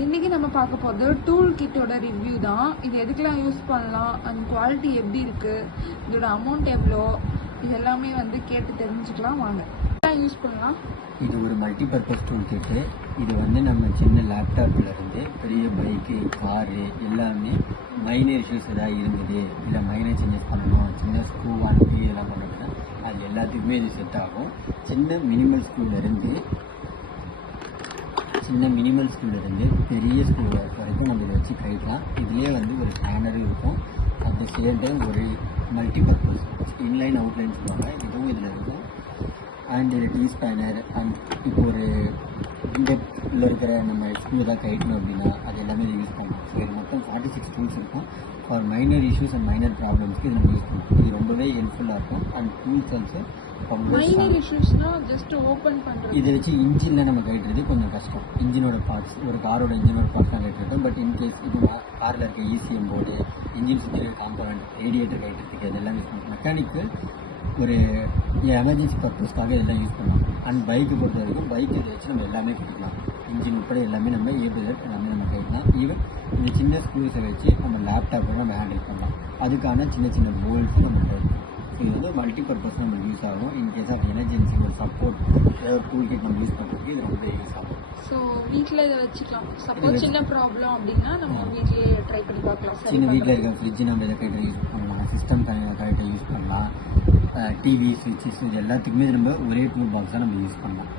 இன்னைக்கு நம்ம பார்க்க போகிறது டூல் கிட்டோட ரிவ்யூ தான். இது எதுக்கெல்லாம் யூஸ் பண்ணலாம் அண்ட் குவாலிட்டி எப்படி இருக்குது, இதோட அமௌண்ட் எவ்வளோ, இது எல்லாமே கேட்டு தெரிஞ்சுக்கலாம் வாங்க. யூஸ் பண்ணலாம். இது ஒரு மல்டிபர்பஸ் டூல் கிட்டு. இது நம்ம சின்ன லேப்டாப்லேருந்து பெரிய பைக்கு, காரு எல்லாமே மைனர் இஷ்யூஸ் ஏதாவது இருந்தது, இல்லை மைனர் சேஞ்சஸ் பண்ணணும், சின்ன ஸ்க்ரூ அனுப்பி இதெல்லாம் பண்ணுறதுனா அது எல்லாத்துக்குமே இது செட் ஆகும். சின்ன மினிமல் ஸ்க்ரூலேருந்து பெரிய ஸ்க்ரூ வரைக்கும் நம்ம இதை வச்சு கைடலாம். இதுலேயே ஒரு ஸ்கேனரும் இருக்கும். அட் த சேம் டைம் ஒரு மல்டிபர்பஸ் இன்லைன் அவுட்லைன் சொல்லுவாங்க, இதுவும் இதில் இருக்கும். அண்ட் டீ ஸ்பேனர் அண்ட் இப்போ ஒரு இண்டெப்த்தில் இருக்கிற நம்ம ஸ்க்ரூ ஏதாவது கைட்டணும் அப்படின்னா அது எல்லாமே இதை யூஸ் பண்ணலாம். ஸோ இது மொத்தம் 46 டூல்ஸ் இருக்கும். For minor issues and minor ப்ராப்ளம்ஸ்க்கு இது நம்ம யூஸ் பண்ணலாம். இது ரொம்பவே ஹெல்ப்ஃபுல்லாக இருக்கும். அண்ட் டூல்ஸ் ஆல்சோ மைனர் இஷ்யூஸ்னா ஜஸ்ட் ஓபன் பண்றது. இதை வச்சு இன்ஜினில் நம்ம கைட்டுறது கொஞ்சம் கஷ்டம். இன்ஜினோட பார்ட்ஸ், ஒரு காரோட இன்ஜினோட பார்ட்ஸ் தான் கைட்டுறது. பட் இன்கேஸ் இப்போ காரில் இருக்க இசிஎம் போர்டு, இன்ஜின் சுற்றி இருக்க காம்பனண்ட், ரேடியேட்டர் கைட்டுறதுக்கு அதெல்லாம் யூஸ் பண்ணலாம். மெக்கானிக்கல் ஒரு எமர்ஜென்சி பர்பஸ்க்காக இதெல்லாம் யூஸ் பண்ணலாம். அண்ட் பைக்கு பொறுத்த வரைக்கும் பைக் இதை வச்சு நம்ம எல்லாமே கட்டிக்கலாம். இன்ஜின் உட்பட எல்லாமே நம்ம ஏபிஎஸ் எல்லாமே நம்ம கைட்டலாம். ஈவன் இந்த சின்ன ஸ்க்ரூஸை வச்சு நம்ம லேப்டாப்பை நம்ம ஹேண்டில் பண்ணலாம். அதுக்கான சின்ன சின்ன போல்ட்ஸும் நம்ம கைட்டலாம். ஸோ இது மல்டிபர்பஸ் நம்ம யூஸ் ஆகும். இன்கேஸ் ஆஃப் எமர்ஜென்சி ஒரு சப்போர்ட் ஏதாவது டூல் கிட் நம்ம யூஸ் பண்ணுறதுக்கு இது ரொம்ப யூஸ் ஆகும். ஸோ வீட்டில் இதை வச்சுக்கலாம். சப்போஸ் சின்ன ப்ராப்ளம் அப்படின்னா நம்ம வீட்லேயே ட்ரை பண்ணி பார்க்கலாம். சின்ன வீட்டில் இருக்க ஃப்ரிட்ஜ் நம்ம இதை கைட்டை யூஸ் பண்ணலாம், சிஸ்டம் கைட்டை யூஸ் பண்ணலாம், டிவி, ஸ்விட்சஸ் இது எல்லாத்துக்குமே நம்ம ஒரே டூல் பாக்ஸாக நம்ம யூஸ் பண்ணலாம்.